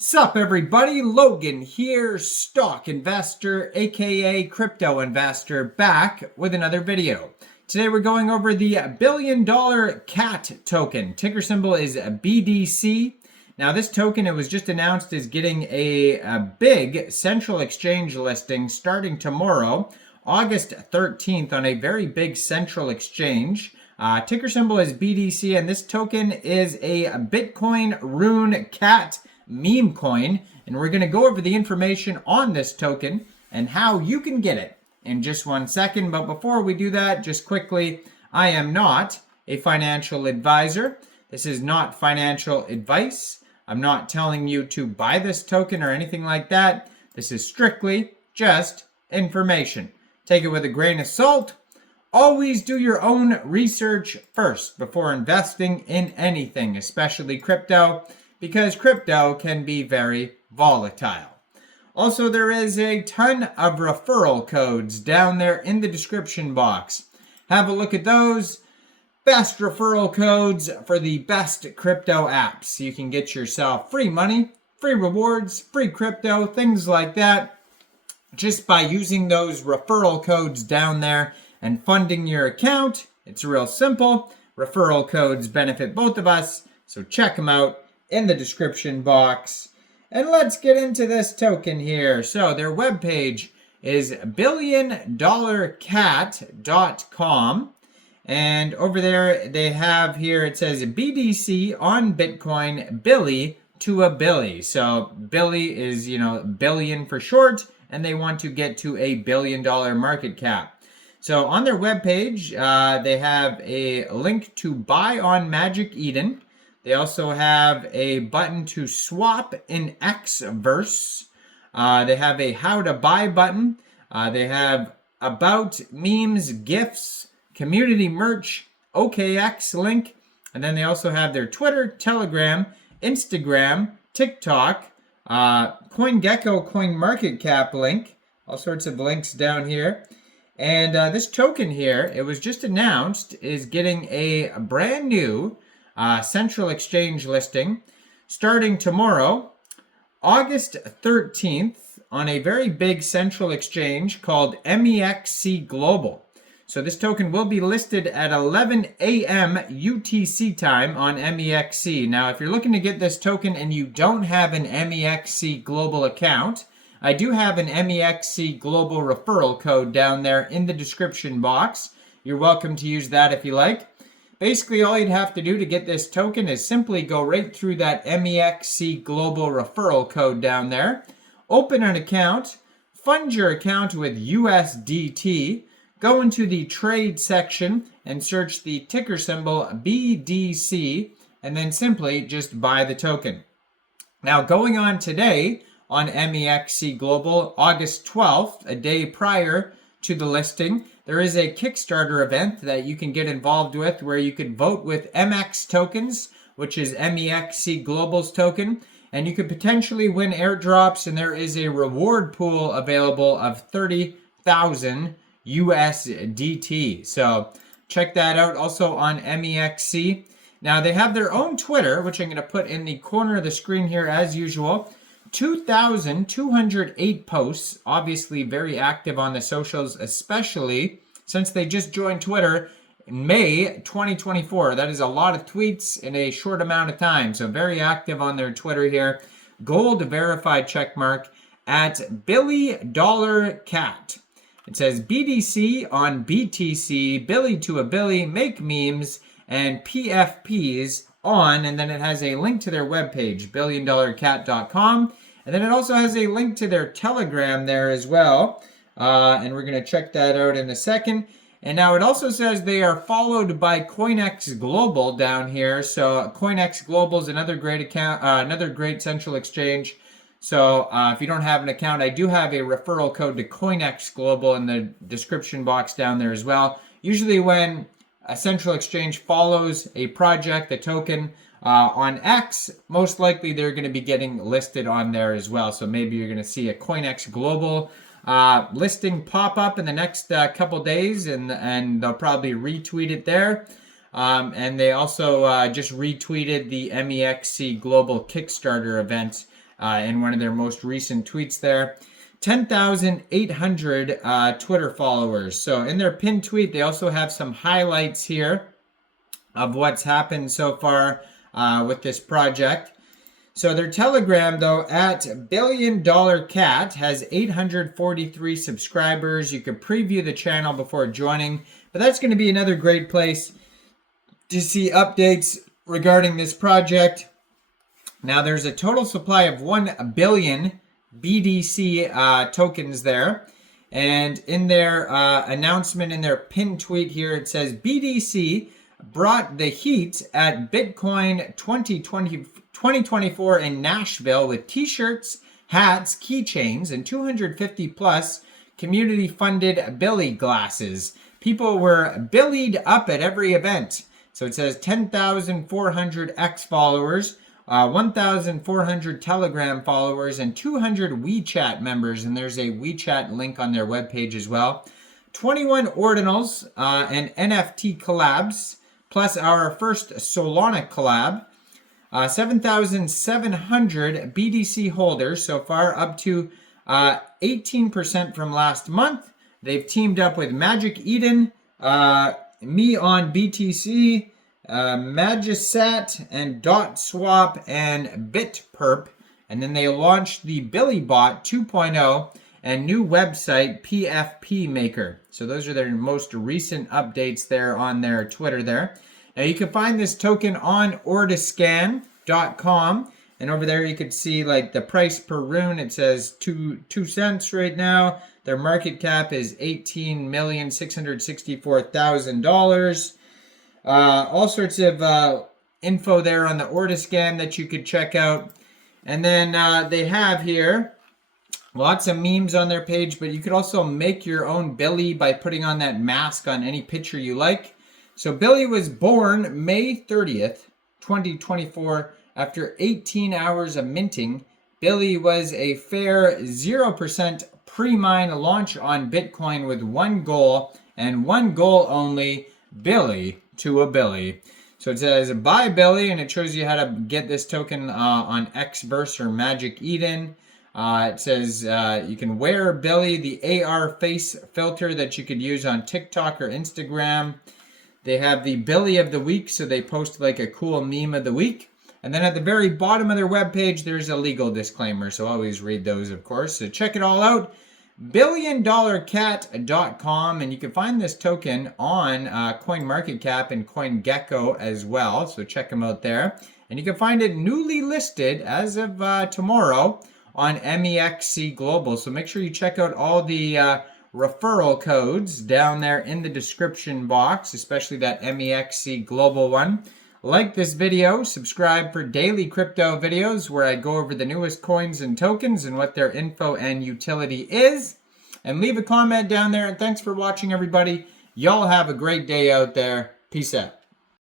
Sup everybody, Logan here, stock investor aka crypto investor, back with another video. Today we're going over the $1 billion CAT token. Ticker symbol is BDC. Now this token, it was just announced, is getting a big central exchange listing starting tomorrow, August 13th, on a very big central exchange. Ticker symbol is BDC, and this token is a Bitcoin Rune CAT meme coin, and we're going to go over the information on this token and how you can get it in just 1 second. But before we do that, just quickly, I am not a financial advisor. This is not financial advice. I'm not telling you to buy this token or anything like that. This is strictly just information. Take it with a grain of salt. Always do your own research first before investing in anything, especially crypto, because crypto can be very volatile. Also, there is a ton of referral codes down there in the description box. Have a look at those. Best referral codes for the best crypto apps. You can get yourself free money, free rewards, free crypto, things like that, just by using those referral codes down there and funding your account. It's real simple. Referral codes benefit both of us, so check them out in the description box. And let's get into this token here. So their webpage is billiondollarcat.com. And over there they have here, it says BDC on Bitcoin, Billy to a Billy. So Billy is, billion for short, and they want to get to a $1 billion market cap. So on their webpage, they have a link to buy on Magic Eden. They also have a button to swap in Xverse. They have a how to buy button. They have about, memes, gifts, community merch, OKX link. And then they also have their Twitter, Telegram, Instagram, TikTok, CoinGecko CoinMarketCap link. All sorts of links down here. And this token here, it was just announced, is getting a brand new central exchange listing starting tomorrow, August 13th, on a very big central exchange called Mexc Global. So this token will be listed at 11 a.m. UTC time on Mexc. Now, if you're looking to get this token and you don't have an Mexc Global account, I do have an Mexc Global referral code down there in the description box. You're welcome to use that if you like. Basically, all you'd have to do to get this token is simply go right through that Mexc Global referral code down there, open an account, fund your account with USDT, go into the trade section and search the ticker symbol BDC, and then simply just buy the token. Now, going on today on Mexc Global, August 12th, a day prior to the listing, there is a Kickstarter event that you can get involved with where you could vote with MX tokens, which is Mexc Global's token, and you could potentially win airdrops, and there is a reward pool available of 30,000 USDT. So check that out also on Mexc. Now they have their own Twitter, which I'm going to put in the corner of the screen here as usual. 2,208 posts, obviously very active on the socials, especially since they just joined Twitter in May 2024. That is a lot of tweets in a short amount of time. So very active on their Twitter here. Gold verified checkmark at Billy Dollar Cat. It says BDC on BTC, Billy to a Billy, make memes, and PFPs on, and then it has a link to their webpage, billiondollarcat.com, and then it also has a link to their Telegram there as well, and we're going to check that out in a second. And now it also says they are followed by CoinEx Global down here. So CoinEx Global is another great account, another great central exchange. So if you don't have an account, I do have a referral code to CoinEx Global in the description box down there as well. Usually when a central exchange follows a project, a token on X, most likely they're going to be getting listed on there as well. So maybe you're going to see a CoinEx Global listing pop up in the next couple days, and they'll probably retweet it there. And they also just retweeted the Mexc Global Kickstarter event in one of their most recent tweets there. 10,800 Twitter followers. So in their pinned tweet, they also have some highlights here of what's happened so far with this project. So their Telegram, though, at $1 Billion Cat, has 843 subscribers. You can preview the channel before joining, but that's going to be another great place to see updates regarding this project. Now, there's a total supply of 1 billion BDC tokens there. And in their announcement, in their pinned tweet here, it says BDC brought the heat at Bitcoin 2024 in Nashville with t-shirts, hats, keychains, and 250 plus community-funded Billy glasses. People were Billied up at every event. So it says 10,400 X followers, 1,400 Telegram followers, and 200 WeChat members. And there's a WeChat link on their webpage as well. 21 Ordinals and NFT collabs, plus our first Solana collab. 7,700 BDC holders so far, up to 18% from last month. They've teamed up with Magic Eden, Me on BTC, Magisat, and Dot Swap, and BitPerp. And then they launched the BillyBot 2.0 and new website PFP Maker. So those are their most recent updates there on their Twitter there. Now you can find this token on ordiscan.com, and over there you could see like the price per rune. It says 2 cents right now. Their market cap is $18,664,000. All sorts of info there on the Ordiscan that you could check out. And then they have here lots of memes on their page, but you could also make your own Billy by putting on that mask on any picture you like. So Billy was born May 30th, 2024. After 18 hours of minting, Billy was a fair 0% pre-mine launch on Bitcoin with one goal, and one goal only, Billy to a Billy. So it says buy Billy, and it shows you how to get this token on Xverse or Magic Eden. It says you can wear Billy, the AR face filter that you could use on TikTok or Instagram. They have the Billy of the week, so they post like a cool meme of the week. And then at the very bottom of their webpage, there's a legal disclaimer, so always read those, of course. So check it all out, billiondollarcat.com, and you can find this token on CoinMarketCap and CoinGecko as well, so check them out there. And you can find it newly listed as of tomorrow on Mexc Global, so make sure you check out all the referral codes down there in the description box, especially that Mexc Global one. Like this video, subscribe for daily crypto videos where I go over the newest coins and tokens and what their info and utility is. And leave a comment down there, and thanks for watching, everybody. Y'all have a great day out there. Peace out.